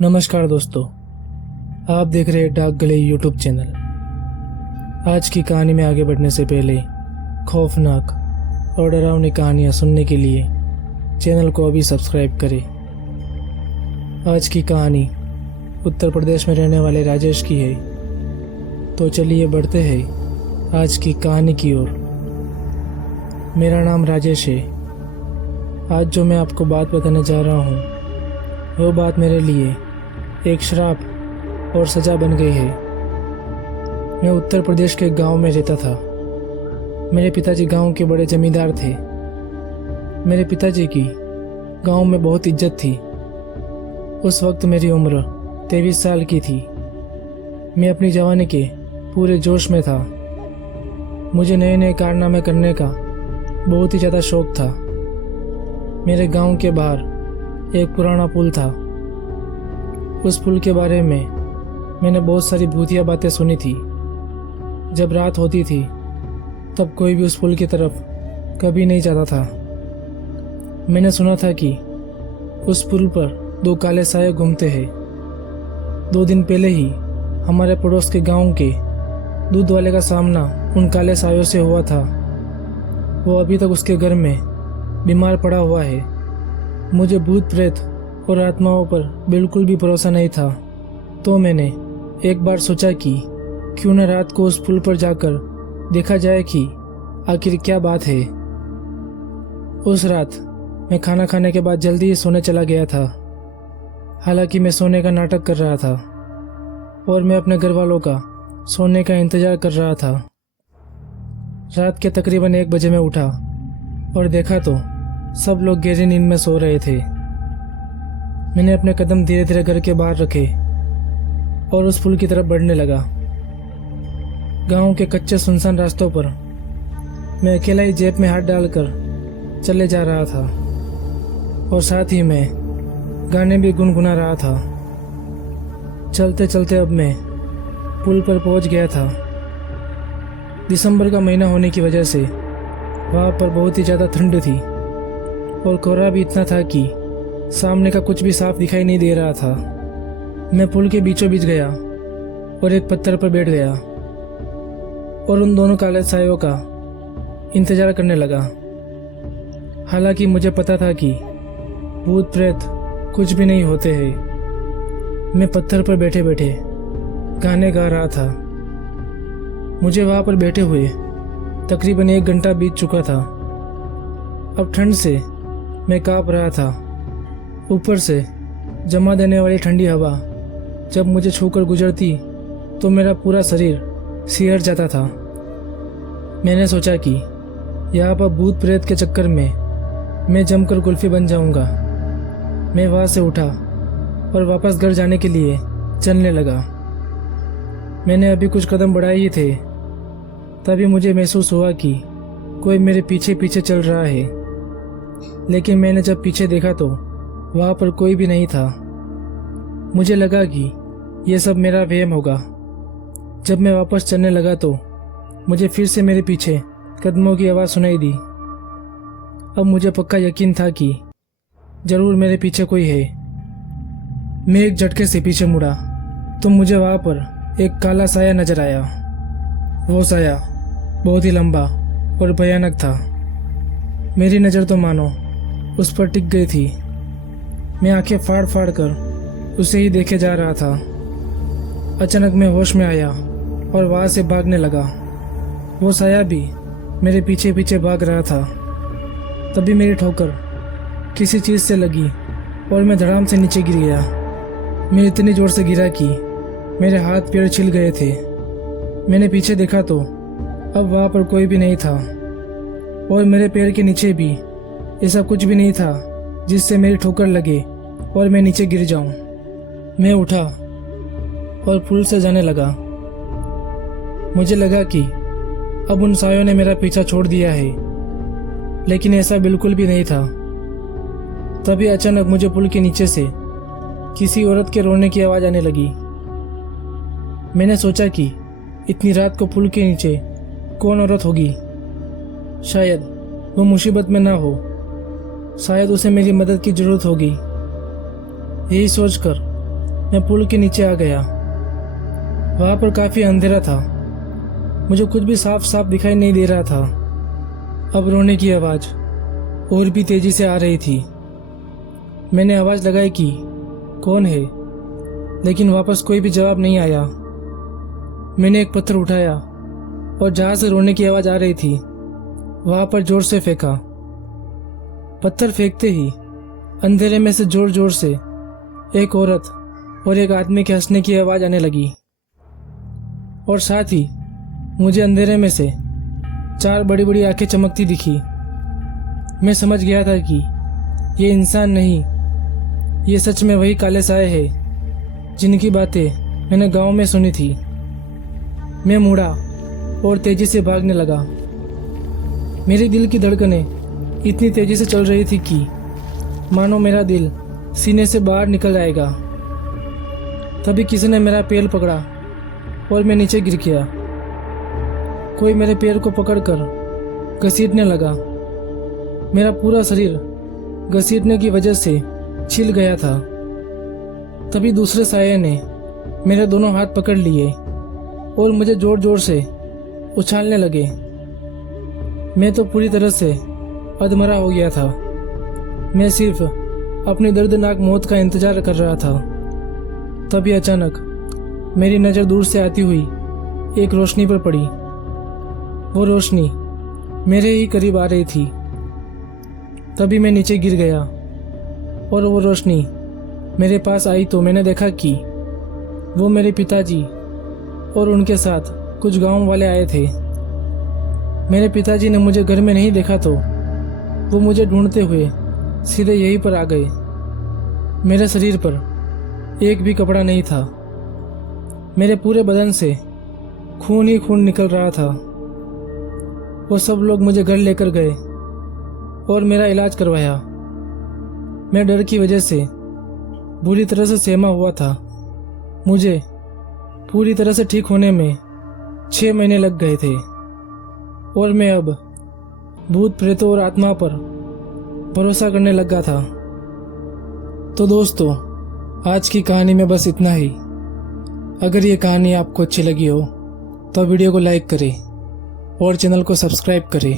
नमस्कार दोस्तों, आप देख रहे हैं डाक गले यूट्यूब चैनल। आज की कहानी में आगे बढ़ने से पहले खौफनाक और डरावनी कहानियाँ सुनने के लिए चैनल को अभी सब्सक्राइब करें। आज की कहानी उत्तर प्रदेश में रहने वाले राजेश की है। तो चलिए बढ़ते हैं आज की कहानी की ओर। मेरा नाम राजेश है। आज जो मैं आपको बात बताने जा रहा हूँ वो बात मेरे लिए एक श्राप और सज़ा बन गई है। मैं उत्तर प्रदेश के गांव में रहता था। मेरे पिताजी गांव के बड़े जमींदार थे। मेरे पिताजी की गांव में बहुत इज्जत थी। उस वक्त मेरी उम्र 23 साल की थी। मैं अपनी जवानी के पूरे जोश में था। मुझे नए नए कारनामे करने का बहुत ही ज़्यादा शौक था। मेरे गांव के बाहर एक पुराना पुल था। उस पुल के बारे में मैंने बहुत सारी भूतिया बातें सुनी थी। जब रात होती थी तब कोई भी उस पुल की तरफ कभी नहीं जाता था। मैंने सुना था कि उस पुल पर 2 काले साए घूमते हैं। 2 दिन पहले ही हमारे पड़ोस के गांव के दूध वाले का सामना उन काले सायों से हुआ था। वो अभी तक उसके घर में बीमार पड़ा हुआ है। मुझे भूत प्रेत और आत्माओं पर बिल्कुल भी भरोसा नहीं था। तो मैंने एक बार सोचा कि क्यों न रात को उस पुल पर जाकर देखा जाए कि आखिर क्या बात है। उस रात मैं खाना खाने के बाद जल्दी ही सोने चला गया था। हालांकि मैं सोने का नाटक कर रहा था और मैं अपने घर वालों का सोने का इंतज़ार कर रहा था। रात के तकरीबन 1 बजे मैं उठा और देखा तो सब लोग गहरी नींद में सो रहे थे। मैंने अपने कदम धीरे धीरे घर के बाहर रखे और उस पुल की तरफ बढ़ने लगा। गांव के कच्चे सुनसान रास्तों पर मैं अकेला ही जेब में हाथ डालकर चले जा रहा था और साथ ही मैं गाने भी गुनगुना रहा था। चलते चलते अब मैं पुल पर पहुंच गया था। दिसंबर का महीना होने की वजह से वहाँ पर बहुत ही ज़्यादा ठंड थी और कोहरा भी इतना था कि सामने का कुछ भी साफ दिखाई नहीं दे रहा था। मैं पुल के बीचों बीच गया और एक पत्थर पर बैठ गया और उन दोनों काले सायों का इंतजार करने लगा। हालांकि मुझे पता था कि भूत प्रेत कुछ भी नहीं होते हैं। मैं पत्थर पर बैठे बैठे गाने गा रहा था। मुझे वहाँ पर बैठे हुए तकरीबन 1 घंटा बीत चुका था। अब ठंड से मैं काँप रहा था। ऊपर से जमा देने वाली ठंडी हवा जब मुझे छूकर गुजरती तो मेरा पूरा शरीर सिहर जाता था। मैंने सोचा कि यहाँ पर भूत प्रेत के चक्कर में मैं जमकर कुल्फी बन जाऊंगा। मैं वहाँ से उठा और वापस घर जाने के लिए चलने लगा। मैंने अभी कुछ कदम बढ़ाए ही थे तभी मुझे महसूस हुआ कि कोई मेरे पीछे पीछे चल रहा है। लेकिन मैंने जब पीछे देखा तो वहाँ पर कोई भी नहीं था। मुझे लगा कि यह सब मेरा वहम होगा। जब मैं वापस चलने लगा तो मुझे फिर से मेरे पीछे कदमों की आवाज़ सुनाई दी। अब मुझे पक्का यकीन था कि ज़रूर मेरे पीछे कोई है। मैं एक झटके से पीछे मुड़ा तो मुझे वहाँ पर एक काला साया नजर आया। वो साया बहुत ही लंबा और भयानक था। मेरी नज़र तो मानो उस पर टिक गई थी। मैं आंखें फाड़ फाड़ कर उसे ही देखे जा रहा था। अचानक मैं होश में आया और वहाँ से भागने लगा। वो साया भी मेरे पीछे पीछे भाग रहा था। तभी मेरी ठोकर किसी चीज़ से लगी और मैं धड़ाम से नीचे गिर गया। मैं इतनी ज़ोर से गिरा कि मेरे हाथ पैर छिल गए थे। मैंने पीछे देखा तो अब वहाँ पर कोई भी नहीं था और मेरे पैर के नीचे भी ऐसा कुछ भी नहीं था जिससे मेरी ठोकर लगे और मैं नीचे गिर जाऊं। मैं उठा और पुल से जाने लगा। मुझे लगा कि अब उन सायों ने मेरा पीछा छोड़ दिया है, लेकिन ऐसा बिल्कुल भी नहीं था। तभी अचानक मुझे पुल के नीचे से किसी औरत के रोने की आवाज़ आने लगी। मैंने सोचा कि इतनी रात को पुल के नीचे कौन औरत होगी। शायद वो मुसीबत में ना हो, शायद उसे मेरी मदद की ज़रूरत होगी। यही सोचकर मैं पुल के नीचे आ गया। वहाँ पर काफ़ी अंधेरा था, मुझे कुछ भी साफ साफ दिखाई नहीं दे रहा था। अब रोने की आवाज़ और भी तेज़ी से आ रही थी। मैंने आवाज़ लगाई कि कौन है, लेकिन वापस कोई भी जवाब नहीं आया। मैंने एक पत्थर उठाया और जहाँ से रोने की आवाज़ आ रही थी वहाँ पर जोर से फेंका। पत्थर फेंकते ही अंधेरे में से जोर जोर से एक औरत और एक आदमी के हंसने की आवाज़ आने लगी, और साथ ही मुझे अंधेरे में से 4 बड़ी बड़ी आंखें चमकती दिखी। मैं समझ गया था कि ये इंसान नहीं, ये सच में वही काले साए हैं जिनकी बातें मैंने गांव में सुनी थी। मैं मुड़ा और तेजी से भागने लगा। मेरे दिल की धड़कनें इतनी तेजी से चल रही थी कि मानो मेरा दिल सीने से बाहर निकल जाएगा। तभी किसी ने मेरा पैर पकड़ा और मैं नीचे गिर गया। कोई मेरे पैर को पकड़कर घसीटने लगा। मेरा पूरा शरीर घसीटने की वजह से छिल गया था। तभी दूसरे साये ने मेरे दोनों हाथ पकड़ लिए और मुझे जोर जोर से उछालने लगे। मैं तो पूरी तरह से अधमरा हो गया था। मैं सिर्फ अपनी दर्दनाक मौत का इंतजार कर रहा था। तभी अचानक मेरी नज़र दूर से आती हुई एक रोशनी पर पड़ी। वो रोशनी मेरे ही करीब आ रही थी। तभी मैं नीचे गिर गया और वो रोशनी मेरे पास आई तो मैंने देखा कि वो मेरे पिताजी और उनके साथ कुछ गांव वाले आए थे। मेरे पिताजी ने मुझे घर में नहीं देखा तो वो मुझे ढूंढते हुए सीधे यहीं पर आ गए। मेरे शरीर पर एक भी कपड़ा नहीं था। मेरे पूरे बदन से खून ही खून निकल रहा था। वो सब लोग मुझे घर लेकर गए और मेरा इलाज करवाया। मैं डर की वजह से बुरी तरह से सहमा हुआ था। मुझे पूरी तरह से ठीक होने में 6 महीने लग गए थे और मैं अब भूत प्रेतों और आत्मा पर भरोसा करने लगा था। तो दोस्तों, आज की कहानी में बस इतना ही। अगर ये कहानी आपको अच्छी लगी हो तो वीडियो को लाइक करें और चैनल को सब्सक्राइब करें।